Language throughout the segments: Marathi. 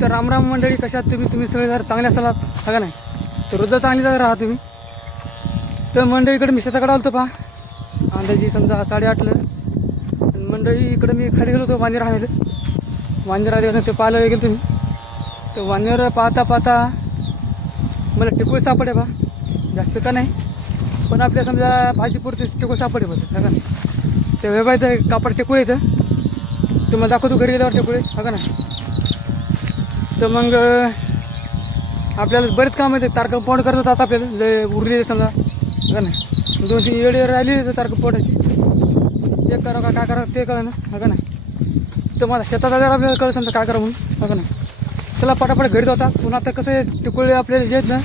तर रामराम मंडळी कशात तुम्ही? तुम्ही सगळे जर चांगले असाल हा का नाही? तर रोजचा चांगली जर राहा तुम्ही. तर मंडळीकडे मी शेताकडे होतो पहा. अंदाजी समजा साडेआठला. आणि मंडळी इकडं मी खाली गेलो होतो वांदीर राहिले वांदीर आले ते पाहायला गेलो तुम्ही. तर वांदीर पाहता पाहता मला टिकोळ सापडे बा जास्त का नाही? पण आपल्या समजा भाजीपुरतीच पुरते सापडे बघ हा का नाही? ते व्यवहार कापड टिकोळ येतं. तुम्हाला दाखवतो घरी गेल्यावर टिकोळे हा का नाही? तर मग आपल्याला बरेच काम येते तार कंपाऊंड करत होतात आपल्याला. लय उरले समजा. का नाही? दोन तीन येडे राहिली तर तार कंपाऊंडाची ते करा का काय करा ते करा ना. हा का नाही? तर मला शेतात आल्यावर आपल्याला कळलं समजा काय करा म्हणून. हा का नाही? चला पटापट घरी जातात पुन्हा आता कसं आहे टिकोळे आपल्याला जे ना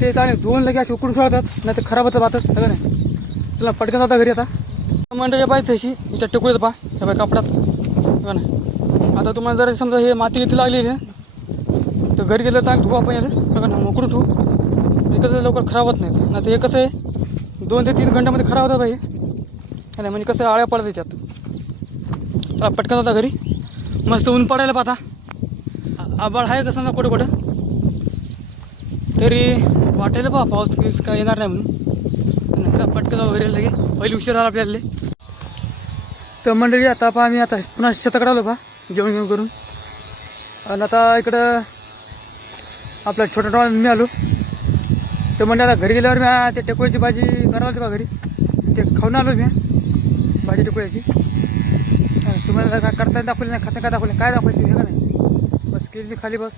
ते चांगले दोन लगे असे उकडून सोडतात. नाही तर खराब होतं भातच हा का नाही? चला पटकन जाता घरी आता. मंडळी पाहिजे तशी. हिच्या टिकोळीत पहा. हे बाय कपड्यात. हा नाही? आता तुम्हाला जर समजा हे माती किती लागलेली ना तर घरी गेलं चांगलं धुवा आपण याला. बघा ना मोकळून ठेवू लवकर खराब होत नाहीत नाही तर हे कसं आहे दोन ते तीन घंट्यामध्ये खराब होतं बाई. नाही म्हणजे कसं आळ्या पडतात त्याच्यात चला पटकन जाता घरी. मस्त ऊन पडायला पाहता. आबाळ आहे कसं ना कुठं कुठं तरी वाटायला पहा पाऊस काय येणार नाही म्हणून. आणि चला पटकन जाऊ घरी लगे पहिले उशीर झाला आपल्याला तर मंडळी आता पहा आम्ही आता पुन्हा शेताकडे आलो पहा जेवण घेऊन करून. आणि आता इकडं आपला छोटा टॉळ मी आलो. तर म्हणजे आता घरी गेल्यावर मी ते टेकोळीची भाजी करावं होती बा घरी? ते खाऊन आलो मी भाजी टेकोळ्याची तुम्हाला काय करता दाखवले नाही खाता काय दाखवले काय दाखवायची हे का नाही? बस केली खाली बस.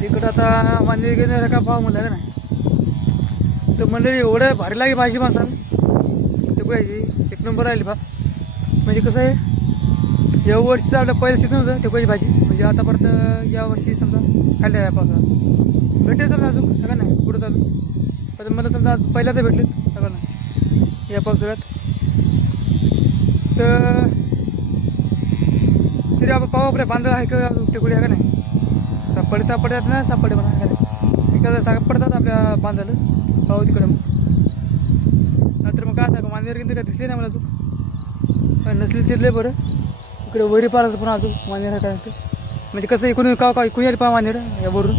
तिकडं आता वांदे गेले का भाव म्हणलं का नाही? तर मंडळी एवढं भारी लागली भाजी माणसाला टेकोळ्याची एक नंबर राहिली बा. म्हणजे कसं आहे या वर्षीचं आपलं पहिलं सीझन होतं टेकोची भाजी. म्हणजे आता परत या वर्षी समजा खाल्ल्या आहे पावसाळ्यात भेटले समजा अजून है का नाही? पुढं चालू? पण मला समजा आज पहिल्यांदा भेटले का नाही? या पावसाळ्यात. तर तरी आपण पाहू आपल्या बांधला आहे का अजून आहे का नाही? सापडे सापडतात ना सापडे म्हणा काय एखादा सापडतात आपल्या बांधाला. पाहू तिकडे मग. नंतर मग काय आता मांजर किंवा काय दिसले नाही मला अजून. नसली तिथले बरं. इकडे वरी पाहिलं पण अजून मांजर काय ते? म्हणजे कसं इकडून का का इकडून येईल पहा वानेर यावरून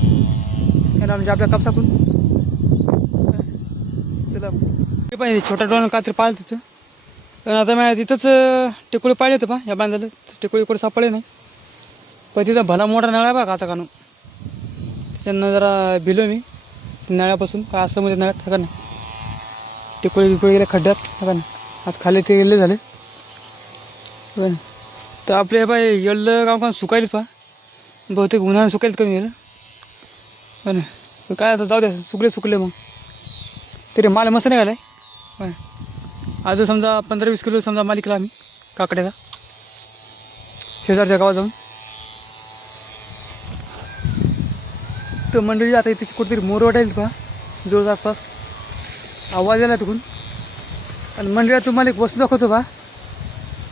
याला म्हणजे आपल्या कापसाकून? चला. ते पाहिजे छोटा डोळा का तरी पाहिलं तिथं. पण आता मी तिथंच टेकोळी पाहिले होतं पहा या बांधायला टेकोळी इकडे सापडले नाही. पण तिथं भला मोठा नळा आहे बा काचा कानू त्याच्यानं जरा भिलो मी. नळ्यापासून काय असं म्हणजे नळ्यात का नाही? टिकोळी बिकोळी गेले खड्ड्यात का नाही? आज खाली ते गेले झाले. तर आपले हे पाय येल्लं काम काम सुकायलीच पहा. बहुतेक उन्हाळ्यात सुकायला कमी गेलं पण काय आता जाऊ द्या सुकले सुकले मग. तरी माल मस्त नाही घालाय पण आज समजा पंधरा वीस किलो समजा माल इकला आम्ही काकड्याचा. शेजारच्या गावात जाऊन. तर मंडळी आता इथे कुठेतरी मोर वाटायला का? जवळ आसपास. आवाज आला तिकडून. आणि मंडळात तुम्हाला एक वस्तू दाखवतो बा.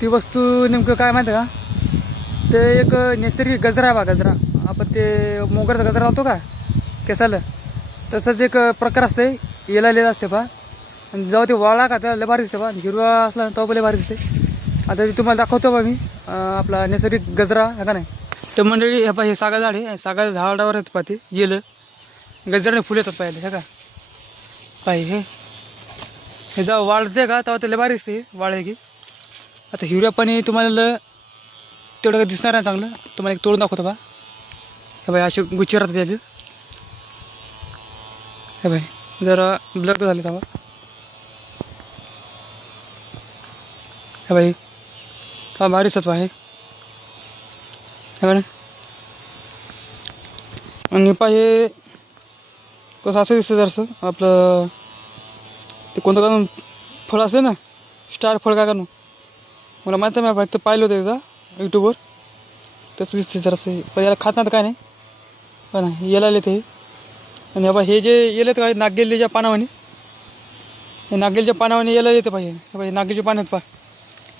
ती वस्तू नेमकं काय माहिती आहे का? ते एक नैसर्गिक गजरा आहे बा गजरा. आपण ते मोगऱ्याचा गजरा लावतो का? केसाला. तसंच एक प्रकार असते येलालेला असते बा. आणि जेव्हा ते वाळा का त्याला लय भारी दिसते बा. हिरवा असला तो तेव्हा लय भारी दिसते आता ते तुम्हाला दाखवतो बा मी. आपला नैसर्गिक गजरा आहे का नाही? तर मंडळी हे पा हे सागा झाड आहे. सागा झाडावर येत पा ते येलं. गजराने फुलं येतात पाहिले हे का? पाहि हे. हे जेव्हा वाढते का तेव्हा त्याला भारी दिसते वाढले की. आता हिरव्या पाणी तुम्हाला ल- तेवढं काही दिसणार नाही चांगलं. तुम्हाला एक तोडून दाखवतो बा. हे बाई असे गुच्छे राहतात त्याचे. हे बाई जरा ब्लड झाले तेव्हा. हे बाई का भारी सत्व आहे. हे आणि पा हे कसं असं दिसतं जरासं आपलं ते कोणतं का फळ असते ना स्टार फळ काय काढून मला माहीत आहे मी फक्त पाहिलं होतं एकदा. यूट्यूबवर. तसं दिसते जरासं पण याला खात नाही तर काय नाही? पण याला येते आणि बाबा हे जे येलेत काय नागेलीच्या पानावाने? हे नागेलच्या पानावाने याला येते पाहिजे पाहिजे नागेलीचे पान आहेत पा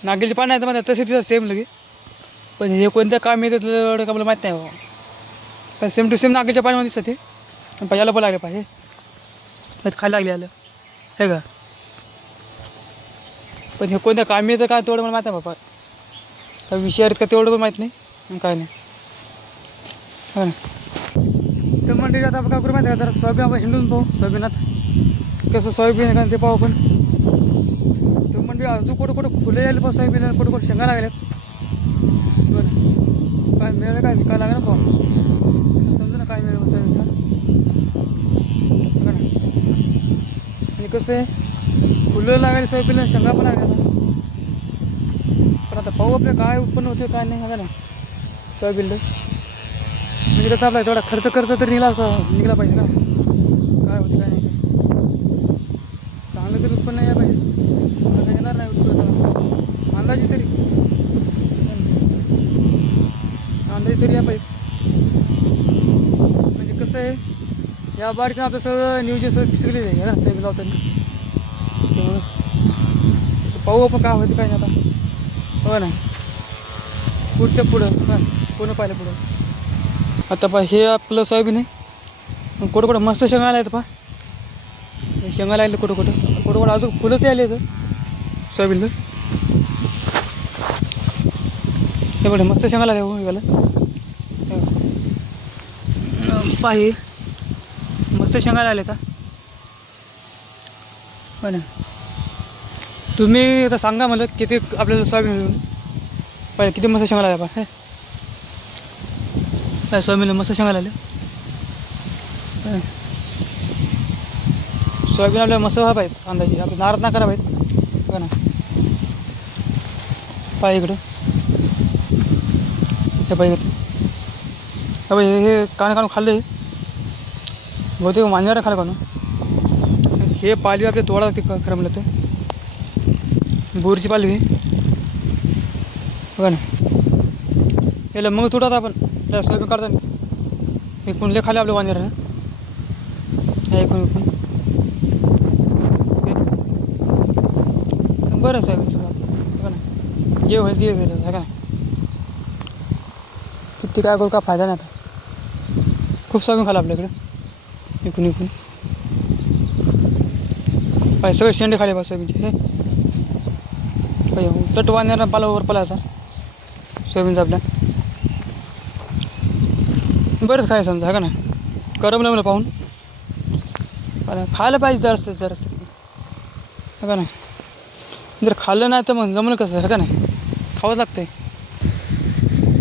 नागेलीचे पानं आहेत मला तसे तिथं सेम लगे. पण हे कोणत्या काम येतात एवढं का मला माहीत नाही बाबा. पण सेम टू सेम नागेलच्या पानामध्ये दिसतं ते पण पा- याला पण लागले पाहिजे त्यात खायला लागले आलं हे का? पण हे कोणत्या काम येतं काय तेवढं मला माहीत आहे बाबा. काय विषय आहेत का तेवढं पण माहीत नाही? काय नाही. हो ना. तर मंडळी आता आपण काय करू माहिती आहे का जरा सोयाबीन आपण हिंडून पाहू सोयाबीनात कसं सोयाबीन आहे का ते पाहू आपण. तर मंडळी अजून कुठं कुठं फुलं यायला पाहू सोयाबीन कुठं कुठं शेंगा लागल्यात. बरं. काय मिळालं काय? काय लागेल पाहू. समजा ना काय मिळेल सोयाबीनचा आणि कसं आहे? फुलं लागायला सोयाबीनला शेंगा पण लागल्या आता पाहू आपलं काय उत्पन्न होते काय नाही बघा ना सोयाबीनला म्हणजे कसं आपला तेवढा खर्च खर्च तरी निघाला असं निघाला पाहिजे ना. काय होते काय नाही. चांगलं तरी उत्पन्न यायला पाहिजे. आता येणार नाही उत्पन्न. अंदाजे तरी. अंदाजे तरी या पाहिजे. म्हणजे कसं आहे या बारीचं आपलं सगळं नियोजन सगळं फिसकलेलं आहे ना साहेब लावताना. पाहू आपण काय होते काय नाही आता. हो ना. पुढच्या पुढं हां पाहिलं पुढं. आता पा हे आपलं सोयाबीन आहे. कुठं कुठं मस्त शेंगा आल्या आहेत पा शेंगा लागले कुठं कुठं. कुठं कुठं अजून फुलंच आले आहेत. सोयाबीनला. ते बघा मस्त शेंगा लागले हो याला. पा हे. मस्त शेंगा लागले आता हो ना. तुम्ही आता सांगा मला किती आपल्याला सोयाबीन मिळून पाहिजे किती मस्त शेंगा लागला पा हे? काय सोयाबीनला मस्त शेंगा लागले सोयाबीन आपल्याला मस्त व्हा पाहिजे अंदाजे. आपले नाराज ना करा पाहिजे. बघा ना. पाय इकडं. हे पाहिजे हे बाई हे कान काढून खाल्ले बहुतेक मांजरा खाल्लं काढून हे पालवी आपल्या तोडा ते खरं म्हणलं तर. बोरची पालवी. बघा ना. याला मग तुटत आपण. त्या सोयाबीन काढताना. एकूण कुंडले खाले आपलं वांजरा हे एकूण एकूण बरं सोयाबीन सगळं बघा ना. जे होईल ते होईल. आहे का किती काय करू का फायदा नाही आता. खूप सोयाबीन खाला आपल्याकडे. एकूण एकूण सगळे शेंडे खाले बा सोयाबीनचे. हे पाय चट पालावर पलायचा. सोयाबीनचा आपल्या. बरंच काय समजा हा का ना करमलं मला पाहून. खायला पाहिजे जरास जरास. तरी हा का नाही? जर खाल्लं नाही तर मग जमलं कसं हा का नाही? खावंच लागतंय.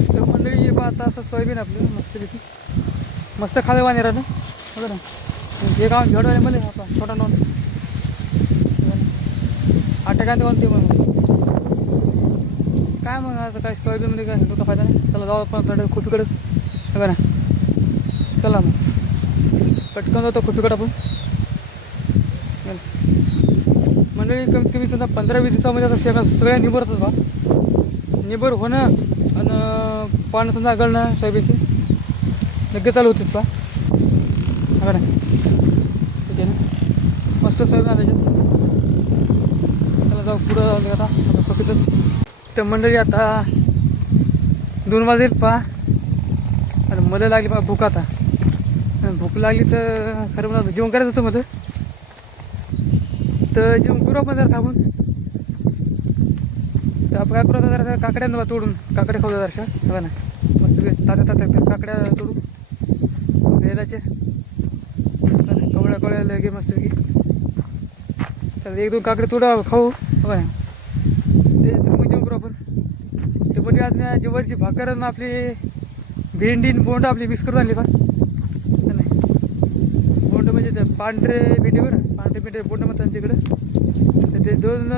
तर मंडळी हे पाहता आता असं सोयाबीन आपलं मस्तपैकी मस्त खावे वाणी राहिलं हो ना हे गाव घेड मला छोटा नॉन आठ काय ते मग काय मग आता काय सोयाबीनमध्ये काय डोका फायदा नाही? चला जाऊ आपण थोडं खोपीकडेच. बघा ना. चला मग. पटकन जातो खोपीकडं आपण. मंडळी कमीत कमी समजा पंधरा वीस दिवसामध्ये आता शेगा सगळ्या निभरतात बा. निबर होणं आणि पाणी समजा गळणं सोयाबीनचे. लगेच चालू होते बा. बघा ना. ठीक आहे ना? मस्त सोयाबीन आल्याच्यात चला जाऊ पुढं जाऊ आता. आता खोपीतच. तर मंडळी आता दोन वाजेल पहा. आता मला लागली पहा भूक आता. भूक लागली तर खरं मला जेवण करायचं होतं मला. तर जेवण करू आपण जरा थांबून. तर आपण काय करू आता जरा काकड्या तोडून काकड्या खाऊ जराशा बघा ना मस्त तात्या तात्या काकड्या तोडू वेलाचे. कवळ्या कवळ्या लगे मस्त तर एक दोन काकडे तोडा खाऊ. बघा ना ते तर मग जेवण करू आपण पण आज मी जेवरची भाकर आणि आपली भेंडी बोंड आपली मिक्स करून आणली का नाही. बोंड म्हणजे ते पांढरे भेंडीवर पांढरे भेंडे बोंड म्हणतात आमच्याकडं. तर ते दोन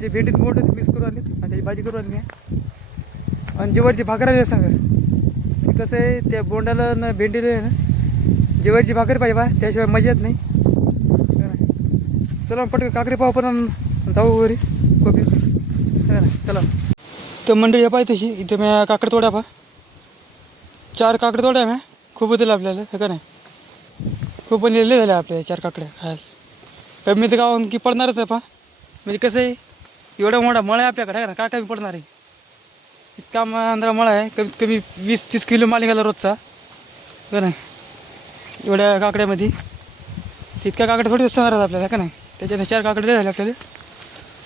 जे भेंडीत बोंड ते मिक्स करून आणली. आणि त्याची भाजी करून आणली आहे आणि जेवरची भाकर आली सांगा. कसं आहे त्या बोंडाला न भेंडीला आहे ना जेवरची भाकर पाहिजे बा त्याशिवाय मजा येत नाही. चला पटकन काकडे पाव पण जाऊ वगैरे कोबी चला. तर मंडळी या पाहिजे तशी. इथे मी काकड तोड्या पा चार काकडे तोड्या मी. खूप होतील आपल्याला हे का नाही? खूप पण लिहिले झाले आपल्या चार काकड्या खायला. कमी तर गावाहून की पडणारच आहे पा म्हणजे कसं आहे एवढा मोठा मळा आहे आपल्याकडे आहे ना काय कमी पडणार आहे? इतका अंधरा मळा आहे कमीत कमी वीस तीस किलो माल निघाला रोजचा. का नाही? एवढ्या काकड्यामध्ये. तितक्या काकड थोडी असणार आहेत आपल्याला का नाही? त्याच्याने चार काकडे लय झाले आपल्याला.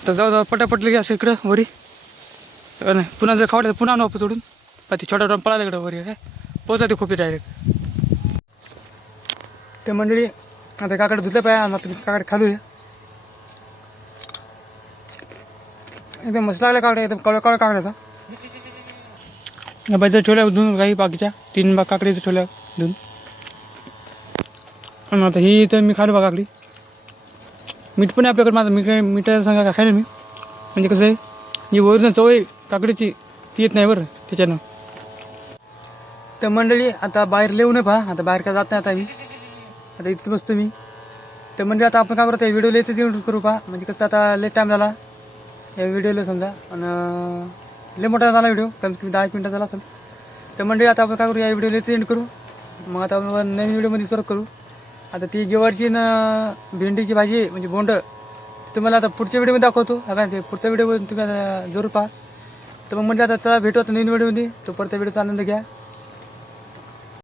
तर जाऊ जाऊ पटापट लगे असं इकडं वरी. नाही पुन्हा जर खावडं पुन्हा आणू तोडून पण ती छोटा पळाला इकडं आहे काय पोचवते खोपी डायरेक्ट ते मंडळी आता काकडे धुतलं पाहिजे आणि आता काकडे खालू आहे एकदम मस्त लागल्या काकडे एकदम कवळ्या कवळ्या काकड्या आता बाईचं छोल्या धुवून काही बाकीच्या तीन बाग काकडी छोल्या धुवून आणि आता ही तर मी खालू बा काकडी. मीठ पण आपल्याकडे माझं मीठ मिठाचं सांगा खायला मी. म्हणजे कसं आहे? जी ओरिजिनल चव आहे काकडीची ती येत नाही बरं त्याच्यानं. तर मंडळी आता बाहेर लिहू नये पहा. आता बाहेर काय जात नाही आता मी. आता इतकी बसतो मी. तर मंडळी आता आपण काय करतो व्हिडिओ लेटच येऊन करू पहा. म्हणजे कसं आता लेट टाईम झाला. या व्हिडिओला समजा. आणि लय मोठा झाला व्हिडिओ. कमीत कमी दहा एक मिनटं झाला असेल. तर मंडळी आता आपण काय करू? या व्हिडिओ लेट एंड करू. मग आता आपण नवीन व्हिडिओमध्ये सुरुवात करू. आता ती जेवारची न भेंडीची भाजी म्हणजे बोंडं. तुम्हाला आता पुढच्या व्हिडिओमध्ये दाखवतो. काय ते पुढच्या व्हिडिओमध्ये तुम्ही आता जरूर पहा. तर मग म्हणजे आता चला भेटू आता नवीन व्हिडिओमध्ये तो परत व्हिडिओचा आनंद घ्या.